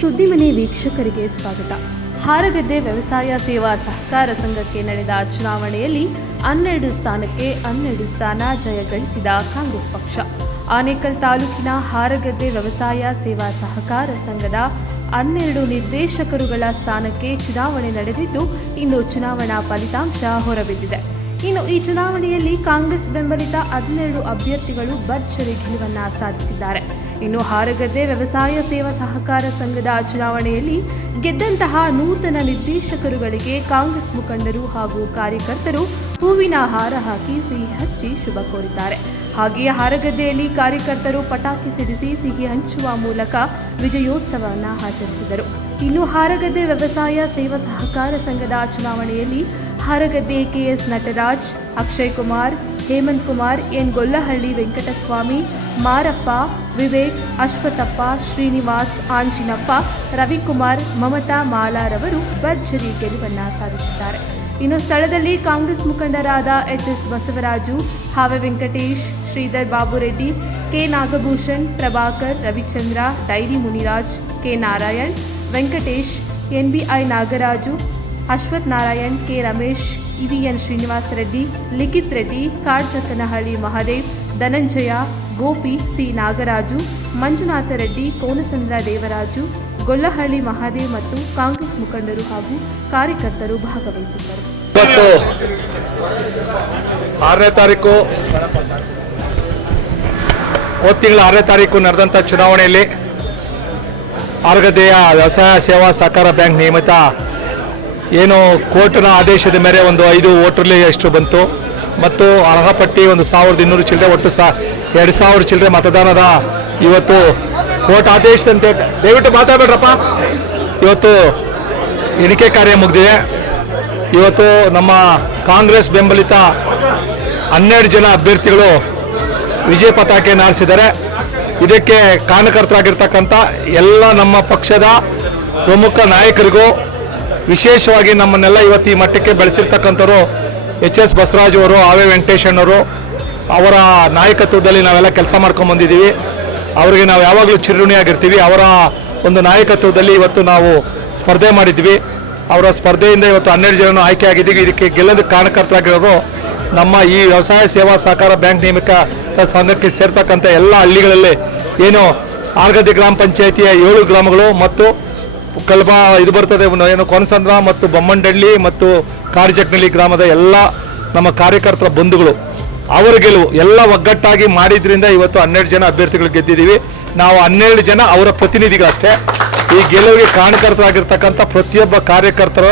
ಸುದ್ದಿಮನೆ ವೀಕ್ಷಕರಿಗೆ ಸ್ವಾಗತ. ಹಾರಗದ್ದೆ ವ್ಯವಸಾಯ ಸೇವಾ ಸಹಕಾರ ಸಂಘಕ್ಕೆ ನಡೆದ ಚುನಾವಣೆಯಲ್ಲಿ 12 ಸ್ಥಾನಕ್ಕೆ 12 ಸ್ಥಾನ ಜಯಗಳಿಸಿದ ಕಾಂಗ್ರೆಸ್ ಪಕ್ಷ. ಆನೇಕಲ್ ತಾಲೂಕಿನ ಹಾರಗದ್ದೆ ವ್ಯವಸಾಯ ಸೇವಾ ಸಹಕಾರ ಸಂಘದ 12 ನಿರ್ದೇಶಕರುಗಳ ಸ್ಥಾನಕ್ಕೆ ಚುನಾವಣೆ ನಡೆದಿದ್ದು, ಇಂದು ಚುನಾವಣಾ ಫಲಿತಾಂಶ ಹೊರಬಿದ್ದಿದೆ. ಇನ್ನು ಈ ಚುನಾವಣೆಯಲ್ಲಿ ಕಾಂಗ್ರೆಸ್ ಬೆಂಬಲಿತ 12 ಅಭ್ಯರ್ಥಿಗಳು ಭರ್ಜರಿ ಗೆಲುವನ್ನು ಸಾಧಿಸಿದ್ದಾರೆ. ಇನ್ನು ಹಾರಗದ್ದೆ ವ್ಯವಸಾಯ ಸೇವಾ ಸಹಕಾರ ಸಂಘದ ಚುನಾವಣೆಯಲ್ಲಿ ಗೆದ್ದಂತಹ ನೂತನ ನಿರ್ದೇಶಕರುಗಳಿಗೆ ಕಾಂಗ್ರೆಸ್ ಮುಖಂಡರು ಹಾಗೂ ಕಾರ್ಯಕರ್ತರು ಹೂವಿನ ಹಾರ ಹಾಕಿ ಸಿಹಿ ಹಂಚಿ ಶುಭ ಕೋರಿದ್ದಾರೆ. ಹಾಗೆಯೇ ಹಾರಗದ್ದೆಯಲ್ಲಿ ಕಾರ್ಯಕರ್ತರು ಪಟಾಕಿ ಸಿಡಿಸಿ ಸಿಹಿ ಹಂಚುವ ಮೂಲಕ ವಿಜಯೋತ್ಸವವನ್ನು ಆಚರಿಸಿದರು. ಇನ್ನು ಹಾರಗದ್ದೆ ವ್ಯವಸಾಯ ಸೇವಾ ಸಹಕಾರ ಸಂಘದ ಚುನಾವಣೆಯಲ್ಲಿ ಹಾರಗದ್ದೆ ಕೆಎಸ್ ನಟರಾಜ್, ಅಕ್ಷಯ್ ಕುಮಾರ್, ಹೇಮಂತ್ ಕುಮಾರ್, ಎನ್ ಗೊಲ್ಲಹಳ್ಳಿ ವೆಂಕಟಸ್ವಾಮಿ, ಮಾರಪ್ಪ, ವಿವೇಕ್, ಅಶ್ವಥಪ್ಪ, ಶ್ರೀನಿವಾಸ್, ಆಂಜಿನಪ್ಪ, ರವಿಕುಮಾರ್, ಮಮತಾ ಮಾಲಾರವರು ಭರ್ಜರಿ ಗೆಲುವನ್ನು ಸಾಧಿಸಿದ್ದಾರೆ. ಇನ್ನು ಸ್ಥಳದಲ್ಲಿ ಕಾಂಗ್ರೆಸ್ ಮುಖಂಡರಾದ ಎಚ್.ಎಸ್. ಬಸವರಾಜು, ಹಾವೆ Venkatesh, Sridhar Babureddy, K Nagabhushan, Prabhakar, Ravichandra, dairy Muniraj, K Narayan, Venkatesh, NBI Nagaraju, Ashwath Narayan, K Ramesh, EVN Srinivasa Reddy, Likhith Reddy, Kadchakkanahalli Mahadev, Dhananjaya, Gopi, C Nagaraju, Manjunatha Reddy, Konasandra Devaraju, Gollahalli Mahadev ಮತ್ತು ಕಾಂಗ್ರೆಸ್ ಮುಖಂಡರು ಹಾಗೂ ಕಾರ್ಯಕರ್ತರು ಭಾಗವಹಿಸಿದ್ದರು. ಇವತ್ತು 6ನೇ ತಾರೀಕು ತಿಂಗಳ 6ನೇ ತಾರೀಕು ನಡೆದಂಥ ಚುನಾವಣೆಯಲ್ಲಿ ಹಾರಗದ್ದೆಯ ವ್ಯವಸಾಯ ಸೇವಾ ಸಹಕಾರ ಬ್ಯಾಂಕ್ ನಿಯಮಿತ ಏನು ಕೋರ್ಟ್ನ ಆದೇಶದ ಮೇರೆ ಒಂದು 5 ವೋಟರ್ಲಿ ಎಷ್ಟು ಬಂತು ಮತ್ತು ಅರ್ಹ ಪಟ್ಟಿ 1200 ಚಿಲ್ಲರೆ, ಒಟ್ಟು 2000 ಚಿಲ್ಲರೆ ಮತದಾನದ ಇವತ್ತು ಕೋರ್ಟ್ ಆದೇಶದಂತೆ ದಯವಿಟ್ಟು ಮಾತಾಡಬೇಡ್ರಪ್ಪ. ಇವತ್ತು ಎಣಿಕೆ ಕಾರ್ಯ ಮುಗಿದಿದೆ. ಇವತ್ತು ನಮ್ಮ ಕಾಂಗ್ರೆಸ್ ಬೆಂಬಲಿತ 12 ಜನ ಅಭ್ಯರ್ಥಿಗಳು ವಿಜಯ ಪತಾಕೆಯನ್ನು ಹಾರಿಸಿದ್ದಾರೆ. ಇದಕ್ಕೆ ಕಾರಣಕರ್ತರಾಗಿರ್ತಕ್ಕಂಥ ಎಲ್ಲ ನಮ್ಮ ಪಕ್ಷದ ಪ್ರಮುಖ ನಾಯಕರಿಗೂ, ವಿಶೇಷವಾಗಿ ನಮ್ಮನ್ನೆಲ್ಲ ಇವತ್ತು ಈ ಮಟ್ಟಕ್ಕೆ ಬೆಳೆಸಿರ್ತಕ್ಕಂಥವ್ರು ಎಚ್.ಎಸ್. ಬಸವರಾಜ್ ಅವರು, ಹಾವೆ ವೆಂಕಟೇಶಣ್ಣವರು, ಅವರ ನಾಯಕತ್ವದಲ್ಲಿ ನಾವೆಲ್ಲ ಕೆಲಸ ಮಾಡ್ಕೊಂಡು ಬಂದಿದ್ದೀವಿ. ಅವರಿಗೆ ನಾವು ಯಾವಾಗಲೂ ಚಿರಋಣಿಯಾಗಿರ್ತೀವಿ. ಅವರ ಒಂದು ನಾಯಕತ್ವದಲ್ಲಿ ಇವತ್ತು ನಾವು ಸ್ಪರ್ಧೆ ಮಾಡಿದ್ವಿ. ಅವರ ಸ್ಪರ್ಧೆಯಿಂದ ಇವತ್ತು 12 ಜನನು ಆಯ್ಕೆ ಆಗಿದ್ದೀವಿ. ಇದಕ್ಕೆ ಗೆಲ್ಲೋದಕ್ಕೆ ಕಾರಣಕರ್ತರಾಗಿರೋರು ನಮ್ಮ ಈ ವ್ಯವಸಾಯ ಸೇವಾ ಸಹಕಾರ ಬ್ಯಾಂಕ್ ನೇಮಕ ಸಂಘಕ್ಕೆ ಸೇರ್ತಕ್ಕಂಥ ಎಲ್ಲ ಹಳ್ಳಿಗಳಲ್ಲಿ ಏನು ಹಾರಗದ್ದೆ ಗ್ರಾಮ ಪಂಚಾಯಿತಿಯ 7 ಗ್ರಾಮಗಳು ಮತ್ತು ಇದು ಬರ್ತದೆ ಏನು ಕೋನಸಂದ್ರ ಮತ್ತು ಬೊಮ್ಮಂಡಳ್ಳಿ ಮತ್ತು ಕಾಡ್ಚಕ್ಕನಹಳ್ಳಿ ಗ್ರಾಮದ ಎಲ್ಲ ನಮ್ಮ ಕಾರ್ಯಕರ್ತರ ಬಂಧುಗಳು, ಅವರ ಗೆಲುವು ಎಲ್ಲ ಒಗ್ಗಟ್ಟಾಗಿ ಮಾಡಿದ್ರಿಂದ ಇವತ್ತು 12 ಜನ ಅಭ್ಯರ್ಥಿಗಳು ಗೆದ್ದಿದ್ದೀವಿ. ನಾವು 12 ಜನ ಅವರ ಪ್ರತಿನಿಧಿಗಳಷ್ಟೇ. ಈ ಗೆಲುವಿಗೆ ಕಾರಣಕರ್ತರಾಗಿರ್ತಕ್ಕಂಥ ಪ್ರತಿಯೊಬ್ಬ ಕಾರ್ಯಕರ್ತರ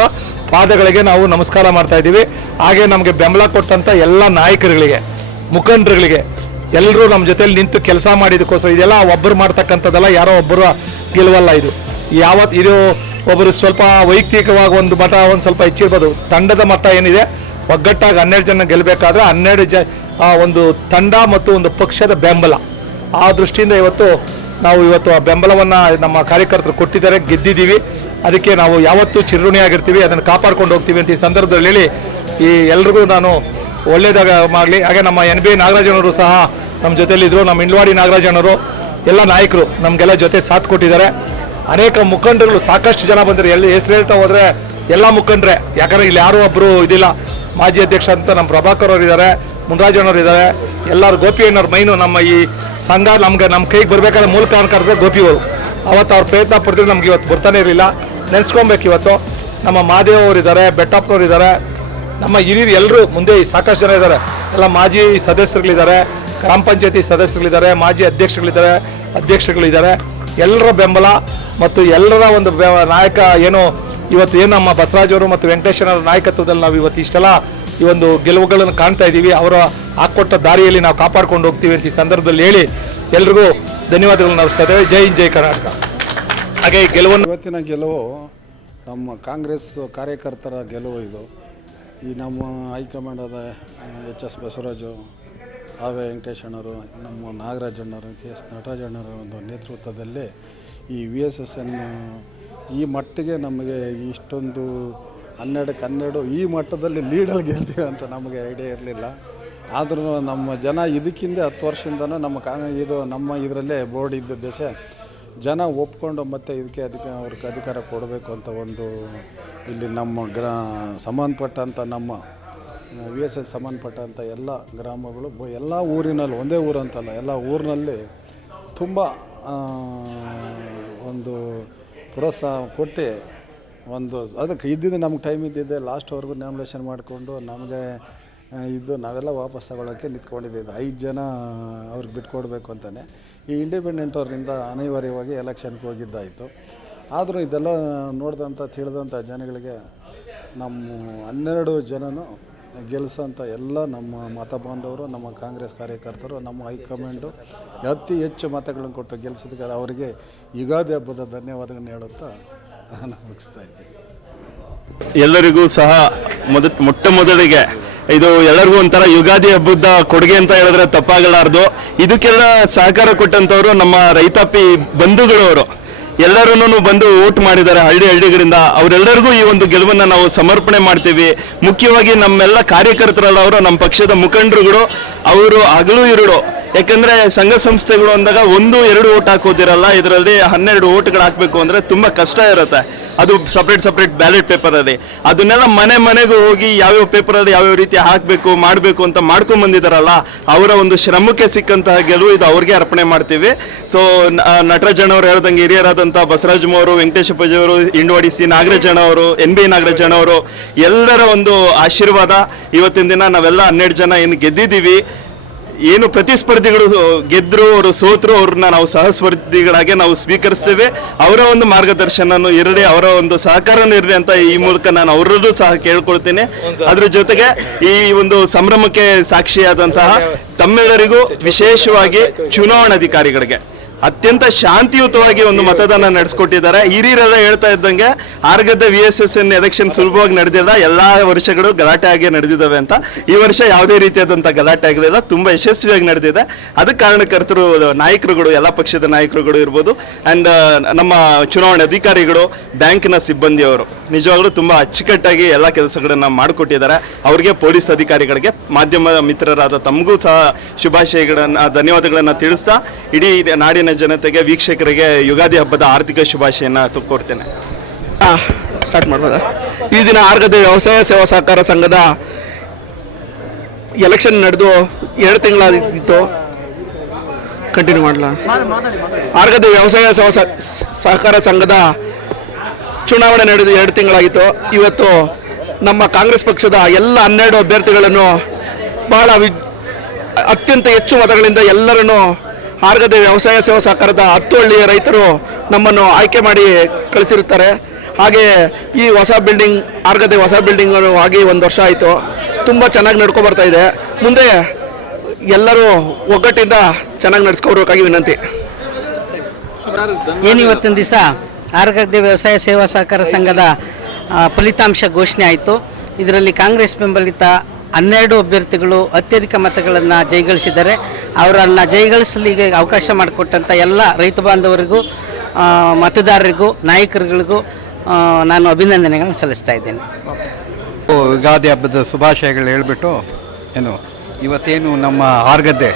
ಪಾದಗಳಿಗೆ ನಾವು ನಮಸ್ಕಾರ ಮಾಡ್ತಾ ಇದ್ದೀವಿ. ಹಾಗೆ ನಮಗೆ ಬೆಂಬಲ ಕೊಟ್ಟಂಥ ಎಲ್ಲ ನಾಯಕರುಗಳಿಗೆ, ಮುಖಂಡರುಗಳಿಗೆ, ಎಲ್ಲರೂ ನಮ್ಮ ಜೊತೆಲಿ ನಿಂತು ಕೆಲಸ ಮಾಡಿದಕ್ಕೋಸ್ಕರ ಇದೆಲ್ಲ ಒಬ್ಬರು ಮಾಡ್ತಕ್ಕಂಥದ್ದಲ್ಲ, ಯಾರೋ ಒಬ್ಬರು ಗೆಲುವಲ್ಲ. ಇದು ಒಬ್ಬರು ಸ್ವಲ್ಪ ವೈಯಕ್ತಿಕವಾಗಿ ಒಂದು ಮತ ಒಂದು ಸ್ವಲ್ಪ ಹೆಚ್ಚಿರ್ಬೋದು. ತಂಡದ ಮತ ಏನಿದೆ ಒಗ್ಗಟ್ಟಾಗಿ 12 ಜನ ಗೆಲ್ಲಬೇಕಾದ್ರೆ 12 ಒಂದು ತಂಡ ಮತ್ತು ಒಂದು ಪಕ್ಷದ ಬೆಂಬಲ, ಆ ದೃಷ್ಟಿಯಿಂದ ನಾವು ಇವತ್ತು ಆ ಬೆಂಬಲವನ್ನು ನಮ್ಮ ಕಾರ್ಯಕರ್ತರು ಕೊಟ್ಟಿದ್ದಾರೆ, ಗೆದ್ದಿದ್ದೀವಿ. ಅದಕ್ಕೆ ನಾವು ಯಾವತ್ತೂ ಚಿರಋಣಿಯಾಗಿರ್ತೀವಿ, ಅದನ್ನು ಕಾಪಾಡ್ಕೊಂಡು ಹೋಗ್ತೀವಿ ಅಂತ ಈ ಸಂದರ್ಭದಲ್ಲಿ ಹೇಳಿ ಈ ಎಲ್ರಿಗೂ ನಾನು ಒಳ್ಳೆಯದಾಗ ಮಾಡಲಿ. ಹಾಗೆ ನಮ್ಮ ಎನ್.ಬಿ. ನಾಗರಾಜನವರು ಸಹ ನಮ್ಮ ಜೊತೆಲಿದ್ದರು, ನಮ್ಮ ಇಂಡ್ವಾಡಿ ನಾಗರಾಜನವರು, ಎಲ್ಲ ನಾಯಕರು ನಮಗೆಲ್ಲ ಜೊತೆ ಸಾಥ್ ಕೊಟ್ಟಿದ್ದಾರೆ. ಅನೇಕ ಮುಖಂಡರುಗಳು ಸಾಕಷ್ಟು ಜನ ಬಂದರೆ ಹೆಸರು ಹೇಳ್ತಾ ಹೋದರೆ ಎಲ್ಲ ಮುಖಂಡ್ರೆ, ಯಾಕಂದರೆ ಇಲ್ಲಿ ಯಾರೂ ಒಬ್ಬರು ಇದಿಲ್ಲ. ಮಾಜಿ ಅಧ್ಯಕ್ಷ ಅಂತ ನಮ್ಮ ಪ್ರಭಾಕರ್ ಅವರು ಇದ್ದಾರೆ, ಮುನ್ರಾಜನವರು ಇದ್ದಾರೆ, ಎಲ್ಲರೂ ಗೋಪಿಯಣ್ಣವ್ರು ಮೈನು ನಮ್ಮ ಈ ಸಂಘ ನಮ್ಮ ಕೈಗೆ ಬರಬೇಕಾದ್ರೆ ಮೂಲ ಕಾರಣಕರ್ತರು ಗೋಪಿಯವರು. ಅವತ್ತು ಅವ್ರ ಪ್ರಯತ್ನ ಪಡ್ತಿದ್ರೆ ನಮ್ಗೆ ಇವತ್ತು ಬರ್ತಾನೆ ಇರಲಿಲ್ಲ. ನೆನೆಸ್ಕೊಬೇಕು. ಇವತ್ತು ನಮ್ಮ ಮಾದೇವ್ ಅವರು ಇದ್ದಾರೆ, ಬೆಟ್ಟಪ್ಪನವ್ರು ಇದ್ದಾರೆ, ನಮ್ಮ ಹಿರಿಯರು ಎಲ್ಲರೂ ಮುಂದೆ ಸಾಕಷ್ಟು ಜನ ಇದ್ದಾರೆ. ಎಲ್ಲ ಮಾಜಿ ಸದಸ್ಯರುಗಳಿದ್ದಾರೆ, ಗ್ರಾಮ ಪಂಚಾಯತಿ ಸದಸ್ಯರುಗಳಿದ್ದಾರೆ, ಮಾಜಿ ಅಧ್ಯಕ್ಷರುಗಳಿದ್ದಾರೆ. ಎಲ್ಲರ ಬೆಂಬಲ ಮತ್ತು ಎಲ್ಲರ ಒಂದು ನಾಯಕ ಏನು ನಮ್ಮ ಬಸವರಾಜ್ ಅವರು ಮತ್ತು ವೆಂಕಟೇಶನವರ ನಾಯಕತ್ವದಲ್ಲಿ ನಾವು ಇವತ್ತು ಇಷ್ಟೆಲ್ಲ ಈ ಒಂದು ಗೆಲುವುಗಳನ್ನು ಕಾಣ್ತಾ ಇದ್ದೀವಿ. ಅವರ ಹಾಕ್ಕೊಟ್ಟ ದಾರಿಯಲ್ಲಿ ನಾವು ಕಾಪಾಡ್ಕೊಂಡು ಹೋಗ್ತೀವಿ ಅಂತ ಈ ಸಂದರ್ಭದಲ್ಲಿ ಹೇಳಿ ಎಲ್ರಿಗೂ ಧನ್ಯವಾದಗಳು. ನಾವು ಸದಾ ಜೈ ಹಿಂದ್, ಜೈ ಕರ್ನಾಟಕ. ಹಾಗೆ ಈ ಇವತ್ತಿನ ಗೆಲುವು ನಮ್ಮ ಕಾಂಗ್ರೆಸ್ ಕಾರ್ಯಕರ್ತರ ಗೆಲುವು. ಇದು ಈ ನಮ್ಮ ಹೈಕಮಾಂಡದ ಎಚ್.ಎಸ್. ಬಸವರಾಜು, ಹಾವೆ ವೆಂಕಟೇಶಣ್ಣವರು, ನಮ್ಮ ನಾಗರಾಜಣ್ಣವರು, ಕೆ.ಎಸ್. ನಟರಾಜಣ್ಣವರ ಒಂದು ನೇತೃತ್ವದಲ್ಲಿ ಈ VSSN ಈ ಮಟ್ಟಿಗೆ ನಮಗೆ ಇಷ್ಟೊಂದು 12 ಈ ಮಟ್ಟದಲ್ಲಿ ಲೀಡಲ್ಲಿ ಗೆಲ್ತೀವಿ ಅಂತ ನಮಗೆ ಐಡಿಯಾ ಇರಲಿಲ್ಲ. ಆದರೂ ನಮ್ಮ ಜನ ಇದಕ್ಕಿಂತ 10 ವರ್ಷದಿಂದನೂ ನಮ್ಮ ಇದರಲ್ಲೇ ಬೋರ್ಡ್ ಇದ್ದ ದೇಶ ಜನ ಒಪ್ಕೊಂಡು ಮತ್ತು ಇದಕ್ಕೆ ಅವ್ರಿಗೆ ಅಧಿಕಾರ ಕೊಡಬೇಕು ಅಂತ ಒಂದು ಇಲ್ಲಿ ನಮ್ಮ ಸಂಬಂಧಪಟ್ಟಂಥ ನಮ್ಮ VSS ಸಂಬಂಧಪಟ್ಟಂಥ ಎಲ್ಲ ಗ್ರಾಮಗಳು ಎಲ್ಲ ಊರಿನಲ್ಲಿ, ಒಂದೇ ಊರು ಅಂತಲ್ಲ, ಎಲ್ಲ ಊರಿನಲ್ಲಿ ತುಂಬ ಒಂದು ಪ್ರೋತ್ಸಾಹ ಕೊಟ್ಟು ಒಂದು ಅದಕ್ಕೆ ಇದ್ದಿದ್ದು ನಮ್ಗೆ ಟೈಮ್ ಇದ್ದಿದ್ದೆ ಲಾಸ್ಟ್ವರೆಗೂ ನಾಮಿನೇಷನ್ ಮಾಡಿಕೊಂಡು ನಮಗೆ ನಾವೆಲ್ಲ ವಾಪಸ್ ತಗೊಳ್ಳೋಕ್ಕೆ ನಿಂತ್ಕೊಂಡಿದ್ದೀವಿ. 5 ಜನ ಅವ್ರಿಗೆ ಬಿಟ್ಕೊಡ್ಬೇಕು ಅಂತಲೇ ಈ ಇಂಡಿಪೆಂಡೆಂಟ್ ಅವ್ರಿಂದ ಅನಿವಾರ್ಯವಾಗಿ ಎಲೆಕ್ಷನ್ಗೆ ಹೋಗಿದ್ದಾಯಿತು. ಆದರೂ ಇದೆಲ್ಲ ನೋಡಿದಂಥ ತಿಳಿದಂಥ ಜನಗಳಿಗೆ ನಮ್ಮ 12 ಜನನೂ ಗೆಲ್ಲಿಸೋಂಥ ಎಲ್ಲ ನಮ್ಮ ಮತ ಬಾಂಧವರು, ನಮ್ಮ ಕಾಂಗ್ರೆಸ್ ಕಾರ್ಯಕರ್ತರು, ನಮ್ಮ ಹೈಕಮಾಂಡು ಅತಿ ಹೆಚ್ಚು ಮತಗಳನ್ನು ಕೊಟ್ಟು ಗೆಲ್ಲಿಸಿದ್ದಾರೆ. ಅವರಿಗೆ ಯುಗಾದಿ ಹಬ್ಬದ ಧನ್ಯವಾದಗಳನ್ನು ಹೇಳುತ್ತಾ ನಾನು ಮುಗಿಸ್ತಾ ಇದ್ದೀನಿ. ಎಲ್ಲರಿಗೂ ಸಹ ಮೊಟ್ಟ ಮೊದಲಿಗೆ ಇದು ಎಲ್ಲರಿಗೂ ಒಂಥರ ಯುಗಾದಿ ಹಬ್ಬದ ಕೊಡುಗೆ ಅಂತ ಹೇಳಿದ್ರೆ ತಪ್ಪಾಗಲಾರ್ದು. ಇದಕ್ಕೆಲ್ಲ ಸಹಕಾರ ಕೊಟ್ಟಂಥವ್ರು ನಮ್ಮ ರೈತಾಪಿ ಬಂಧುಗಳವರು ಎಲ್ಲರೂ ಬಂದು ವೋಟ್ ಮಾಡಿದ್ದಾರೆ ಹಳ್ಳಿಗಳಿಂದ. ಅವರೆಲ್ಲರಿಗೂ ಈ ಒಂದು ಗೆಲುವನ್ನು ನಾವು ಸಮರ್ಪಣೆ ಮಾಡ್ತೀವಿ. ಮುಖ್ಯವಾಗಿ ನಮ್ಮೆಲ್ಲ ಕಾರ್ಯಕರ್ತರಲ್ಲ, ಅವರು ನಮ್ಮ ಪಕ್ಷದ ಮುಖಂಡರುಗಳು, ಅವರು ಹಗಲು ಇರುಳು. ಯಾಕಂದ್ರೆ ಸಂಘ ಸಂಸ್ಥೆಗಳು ಅಂದಾಗ 1-2 ಓಟ್ ಹಾಕೋದಿರಲ್ಲ, ಇದರಲ್ಲಿ 12 ಓಟ್ಗಳು ಹಾಕಬೇಕು ಅಂದರೆ ತುಂಬ ಕಷ್ಟ ಇರುತ್ತೆ. ಅದು ಸಪ್ರೇಟ್ ಬ್ಯಾಲೆಟ್ ಪೇಪರಲ್ಲಿ ಅದನ್ನೆಲ್ಲ ಮನೆಗೂ ಹೋಗಿ ಯಾವ್ಯಾವ ಪೇಪರಲ್ಲಿ ಯಾವ್ಯಾವ ರೀತಿ ಹಾಕಬೇಕು ಮಾಡಬೇಕು ಅಂತ ಮಾಡ್ಕೊಂಡ್ಬಂದಿದ್ದಾರಲ್ಲ, ಅವರ ಒಂದು ಶ್ರಮಕ್ಕೆ ಸಿಕ್ಕಂತಹ ಗೆಲುವು ಇದು ಅವ್ರಿಗೆ ಅರ್ಪಣೆ ಮಾಡ್ತೀವಿ. ಸೊ ನಟರಾಜಣ್ಣವ್ರು ಹೇಳ್ದಂಗೆ ಹಿರಿಯರಾದಂಥ ಬಸವರಾಜಮ್ಮವರು, ವೆಂಕಟೇಶಪ್ಪಜಿಯವರು, ಇಂಡವಾಡಿಸಿ ನಾಗರಾಜಣ್ಣವರು, NB ನಾಗರಾಜಣ್ಣವರು ಎಲ್ಲರ ಒಂದು ಆಶೀರ್ವಾದ ಇವತ್ತಿನ ದಿನ ನಾವೆಲ್ಲ 12 ಜನ ಏನು ಗೆದ್ದಿದ್ದೀವಿ. ಏನು ಪ್ರತಿಸ್ಪರ್ಧಿಗಳು ಗೆದ್ರು, ಅವರು ಸೋತರು, ಅವ್ರನ್ನ ನಾವು ಸಹಸ್ಪರ್ಧಿಗಳಾಗಿ ನಾವು ಸ್ವೀಕರಿಸ್ತೇವೆ. ಅವರ ಒಂದು ಮಾರ್ಗದರ್ಶನನೂ ಇರಲಿ, ಅವರ ಒಂದು ಸಹಕಾರನೂ ಇರಲಿ ಅಂತ ಈ ಮೂಲಕ ನಾನು ಅವರಲ್ಲೂ ಸಹ ಕೇಳ್ಕೊಳ್ತೀನಿ. ಅದ್ರ ಜೊತೆಗೆ ಈ ಒಂದು ಸಂಭ್ರಮಕ್ಕೆ ಸಾಕ್ಷಿಯಾದಂತಹ ತಮ್ಮೆಲ್ಲರಿಗೂ, ವಿಶೇಷವಾಗಿ ಚುನಾವಣಾಧಿಕಾರಿಗಳಿಗೆ ಅತ್ಯಂತ ಶಾಂತಿಯುತವಾಗಿ ಒಂದು ಮತದಾನ ನಡೆಸ್ಕೊಟ್ಟಿದ್ದಾರೆ. ಹಿರಿಯರೆಲ್ಲ ಹೇಳ್ತಾ ಇದ್ದಂಗೆ ಆರ್ಗದ್ದೆ VSS ಎಲೆಕ್ಷನ್ ಸುಲಭವಾಗಿ ನಡೆದಿಲ್ಲ, ಎಲ್ಲಾ ವರ್ಷಗಳು ಗಲಾಟೆ ಆಗಿ ನಡೆದಿದ್ದಾವೆ ಅಂತ. ಈ ವರ್ಷ ಯಾವುದೇ ರೀತಿಯಾದಂಥ ಗಲಾಟೆ ಆಗಲಿಲ್ಲ, ತುಂಬಾ ಯಶಸ್ವಿಯಾಗಿ ನಡೆದಿದೆ. ಅದಕ್ಕೆ ಕಾರಣಕರ್ತರು ನಾಯಕರುಗಳು, ಎಲ್ಲ ಪಕ್ಷದ ನಾಯಕರುಗಳು ಇರ್ಬೋದು, ಅಂಡ್ ನಮ್ಮ ಚುನಾವಣೆ ಅಧಿಕಾರಿಗಳು, ಬ್ಯಾಂಕಿನ ಸಿಬ್ಬಂದಿಯವರು ನಿಜವಾಗ್ಲೂ ತುಂಬಾ ಅಚ್ಚುಕಟ್ಟಾಗಿ ಎಲ್ಲ ಕೆಲಸಗಳನ್ನ ಮಾಡಿಕೊಟ್ಟಿದ್ದಾರೆ. ಅವ್ರಿಗೆ, ಪೊಲೀಸ್ ಅಧಿಕಾರಿಗಳಿಗೆ, ಮಾಧ್ಯಮ ಮಿತ್ರರಾದ ತಮಗೂ ಸಹ ಶುಭಾಶಯಗಳನ್ನ, ಧನ್ಯವಾದಗಳನ್ನ ತಿಳಿಸ್ತಾ ಇಡೀ ನಾಡಿನ ಜನತೆಗೆ, ವೀಕ್ಷಕರಿಗೆ ಯುಗಾದಿ ಹಬ್ಬದ ಆರ್ಥಿಕ ಶುಭಾಶಯನ ಕೋರ್ತೇನೆ. ಸ್ಟಾರ್ಟ್ ಮಾಡ್ಬೋದಾ? ಈ ದಿನ ಆರ್ಗದ್ದೆ ವ್ಯವಸಾಯ ಸೇವಾ ಸಹಕಾರ ಸಂಘದ ಎಲೆಕ್ಷನ್ ನಡೆದು 2 ತಿಂಗಳಾಗಿತ್ತು. ಕಂಟಿನ್ಯೂ ಮಾಡಲ. ಆರ್ಗದ್ದೆ ವ್ಯವಸಾಯ ಸೇವಾ ಸಹಕಾರ ಸಂಘದ ಚುನಾವಣೆ ನಡೆದು 2 ತಿಂಗಳಾಗಿತ್ತು. ಇವತ್ತು ನಮ್ಮ ಕಾಂಗ್ರೆಸ್ ಪಕ್ಷದ ಎಲ್ಲ 12 ಅಭ್ಯರ್ಥಿಗಳನ್ನು ಬಹಳ ಅತ್ಯಂತ ಹೆಚ್ಚು ಮತಗಳಿಂದ ಎಲ್ಲರನ್ನು ಆರ್ಗದ್ದೆ ವ್ಯವಸಾಯ ಸೇವಾ ಸಹಕಾರದ 10 ಹಳ್ಳಿಯ ರೈತರು ನಮ್ಮನ್ನು ಆಯ್ಕೆ ಮಾಡಿ ಕಳಿಸಿರುತ್ತಾರೆ. ಹಾಗೆ ಈ ಹೊಸ ಬಿಲ್ಡಿಂಗ್, ಆರ್ಗದ್ದೆ ಹೊಸ ಬಿಲ್ಡಿಂಗ್ ಆಗಿ 1 ವರ್ಷ ಆಯಿತು. ತುಂಬ ಚೆನ್ನಾಗಿ ನಡ್ಕೊ ಬರ್ತಾ ಇದೆ. ಮುಂದೆ ಎಲ್ಲರೂ ಒಗ್ಗಟ್ಟಿಂದ ಚೆನ್ನಾಗಿ ನಡೆಸ್ಕೊಡ್ಬೇಕಾಗಿ ವಿನಂತಿ. ಏನಿವತ್ತಿನ ದಿವಸ ಆರ್ಗದ್ದೆ ವ್ಯವಸಾಯ ಸೇವಾ ಸಹಕಾರ ಸಂಘದ ಫಲಿತಾಂಶ ಘೋಷಣೆ ಆಯಿತು. ಇದರಲ್ಲಿ ಕಾಂಗ್ರೆಸ್ ಬೆಂಬಲಿತ 12 ಅಭ್ಯರ್ಥಿಗಳು ಅತ್ಯಧಿಕ ಮತಗಳನ್ನು ಜಯಗಳಿಸಿದ್ದಾರೆ. ಅವರನ್ನು ಜಯಗಳಿಸಲಿಗೆ ಅವಕಾಶ ಮಾಡಿಕೊಟ್ಟಂಥ ಎಲ್ಲ ರೈತ ಬಾಂಧವರಿಗೂ, ಮತದಾರರಿಗೂ, ನಾಯಕರುಗಳಿಗೂ ನಾನು ಅಭಿನಂದನೆಗಳನ್ನು ಸಲ್ಲಿಸ್ತಾ ಇದ್ದೇನೆ. ಯುಗಾದಿ ಹಬ್ಬದ ಶುಭಾಶಯಗಳು ಹೇಳಿಬಿಟ್ಟು ಇವತ್ತೇನು ನಮ್ಮ ಆರ್ಗದ್ದೆ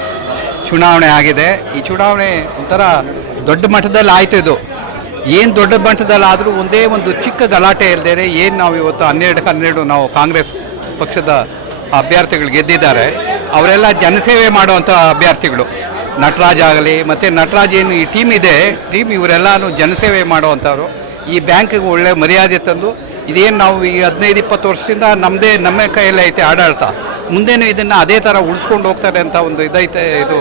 ಚುನಾವಣೆ ಆಗಿದೆ. ಈ ಚುನಾವಣೆ ಒಂಥರ ದೊಡ್ಡ ಮಟ್ಟದಲ್ಲಿ ಆಯಿತು. ಇದು ಏನು ದೊಡ್ಡ ಮಟ್ಟದಲ್ಲಿ ಆದರೂ ಒಂದೇ ಒಂದು ಚಿಕ್ಕ ಗಲಾಟೆ ಇಲ್ಲದೇ ಏನು ನಾವು ಇವತ್ತು 12 ನಾವು ಕಾಂಗ್ರೆಸ್ ಪಕ್ಷದ ಅಭ್ಯರ್ಥಿಗಳು ಗೆದ್ದಿದ್ದಾರೆ. ಅವರೆಲ್ಲ ಜನಸೇವೆ ಮಾಡುವಂಥ ಅಭ್ಯರ್ಥಿಗಳು. ನಟರಾಜ್ ಆಗಲಿ, ಮತ್ತು ನಟರಾಜ್ ಏನು ಈ ಟೀಮ್ ಇದೆ, ಇವರೆಲ್ಲನೂ ಜನಸೇವೆ ಮಾಡುವಂಥವ್ರು. ಈ ಬ್ಯಾಂಕಿಗೆ ಒಳ್ಳೆ ಮರ್ಯಾದೆ ತಂದು, ಇದೇನು ನಾವು ಈ 15-20 ವರ್ಷದಿಂದ ನಮ್ಮ ಕೈಯಲ್ಲೇ ಐತೆ ಆಡಳಿತ, ಮುಂದೇನು ಇದನ್ನು ಅದೇ ಥರ ಉಳಿಸ್ಕೊಂಡು ಹೋಗ್ತಾರೆ ಅಂತ ಒಂದು ಇದೈತೆ. ಇದು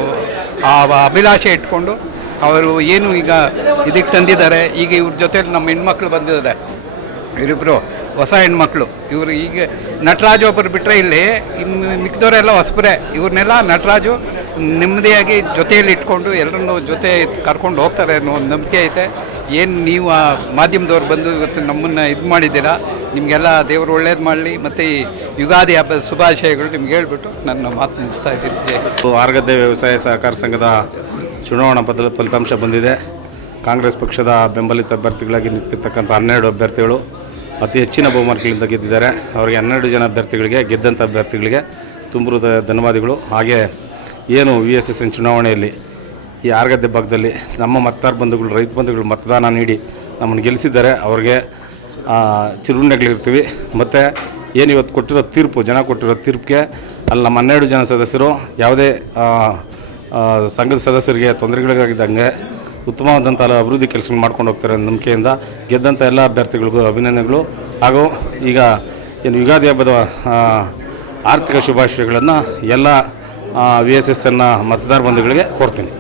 ಆ ಅಭಿಲಾಷೆ ಇಟ್ಕೊಂಡು ಅವರು ಏನು ಈಗ ಇದಕ್ಕೆ ತಂದಿದ್ದಾರೆ. ಈಗ ಇವ್ರ ಜೊತೆಲಿ ನಮ್ಮ ಹೆಣ್ಮಕ್ಳು ಬಂದಿದ್ದಾರೆ, ಇವರಿಬ್ಬರು ಹೊಸ ಹೆಣ್ಮಕ್ಳು. ಇವರು ಈಗ ನಟರಾಜು ಒಬ್ಬರು ಬಿಟ್ಟರೆ ಇಲ್ಲಿ ಇನ್ನು ಮಿಕ್ದವರೆಲ್ಲ ಹೊಸಬರೇ. ಇವ್ರನ್ನೆಲ್ಲ ನಟರಾಜು ನೆಮ್ಮದಿಯಾಗಿ ಜೊತೆಯಲ್ಲಿ ಇಟ್ಕೊಂಡು ಎಲ್ಲರನ್ನೂ ಜೊತೆ ಕರ್ಕೊಂಡು ಹೋಗ್ತಾರೆ ಅನ್ನೋ ಒಂದು ನಂಬಿಕೆ ಐತೆ. ಏನು ನೀವು ಮಾಧ್ಯಮದವ್ರು ಬಂದು ಇವತ್ತು ನಮ್ಮನ್ನು ಇದು ಮಾಡಿದ್ದೀರಾ, ನಿಮಗೆಲ್ಲ ದೇವರು ಒಳ್ಳೇದು ಮಾಡಲಿ. ಮತ್ತು ಈ ಯುಗಾದಿ ಹಬ್ಬದ ಶುಭಾಶಯಗಳು ನಿಮ್ಗೆ ಹೇಳ್ಬಿಟ್ಟು ನನ್ನ ಮಾತು ಮುಗಿಸ್ತಾ ಇದ್ದೀನಿ. ಆರ್ಗದ್ದೆ ವ್ಯವಸಾಯ ಸಹಕಾರ ಸಂಘದ ಚುನಾವಣಾ ಫಲಿತಾಂಶ ಬಂದಿದೆ. ಕಾಂಗ್ರೆಸ್ ಪಕ್ಷದ ಬೆಂಬಲಿತ ಅಭ್ಯರ್ಥಿಗಳಾಗಿ ನಿಂತಿರ್ತಕ್ಕಂಥ 12 ಅಭ್ಯರ್ಥಿಗಳು ಅತಿ ಹೆಚ್ಚಿನ ಬಹುಮತಗಳಿಂದ ಗೆದ್ದಿದ್ದಾರೆ. ಅವರಿಗೆ 12 ಜನ ಅಭ್ಯರ್ಥಿಗಳಿಗೆ, ಗೆದ್ದಂಥ ಅಭ್ಯರ್ಥಿಗಳಿಗೆ ತುಂಬ ಧನ್ಯವಾದಗಳು. ಹಾಗೆ ಏನು VSS ಚುನಾವಣೆಯಲ್ಲಿ ಈ ಆರ್ಗದ್ದೆ ಭಾಗದಲ್ಲಿ ನಮ್ಮ ಮತದಾರ ಬಂಧುಗಳು, ರೈತ ಬಂಧುಗಳು ಮತದಾನ ನೀಡಿ ನಮ್ಮನ್ನು ಗೆಲ್ಲಿಸಿದ್ದಾರೆ. ಅವ್ರಿಗೆ ಚಿರುಣೆಗಳಿರ್ತೀವಿ. ಮತ್ತು ಏನು ಇವತ್ತು ಕೊಟ್ಟಿರೋ ತೀರ್ಪು, ಜನ ಕೊಟ್ಟಿರೋ ತೀರ್ಪಿಗೆ ಅಲ್ಲಿ ನಮ್ಮ 12 ಜನ ಸದಸ್ಯರು ಯಾವುದೇ ಸಂಘದ ಸದಸ್ಯರಿಗೆ ತೊಂದರೆಗಳಿಗಾಗಿದ್ದಂಗೆ ಉತ್ತಮವಾದಂಥ ಅಭಿವೃದ್ಧಿ ಕೆಲಸಗಳು ಮಾಡ್ಕೊಂಡು ಹೋಗ್ತಾರೆ ಅನ್ನೋ ನಂಬಿಕೆಯಿಂದ ಗೆದ್ದಂಥ ಎಲ್ಲ ಅಭ್ಯರ್ಥಿಗಳಿಗೂ ಅಭಿನಂದನೆಗಳು. ಹಾಗೂ ಈಗ ಏನು ಯುಗಾದಿ ಹಬ್ಬದ ಆರ್ಥಿಕ ಶುಭಾಶಯಗಳನ್ನು ಎಲ್ಲ VSSನ ಮತದಾರ ಬಂಧುಗಳಿಗೆ ಕೋರ್ತೀನಿ.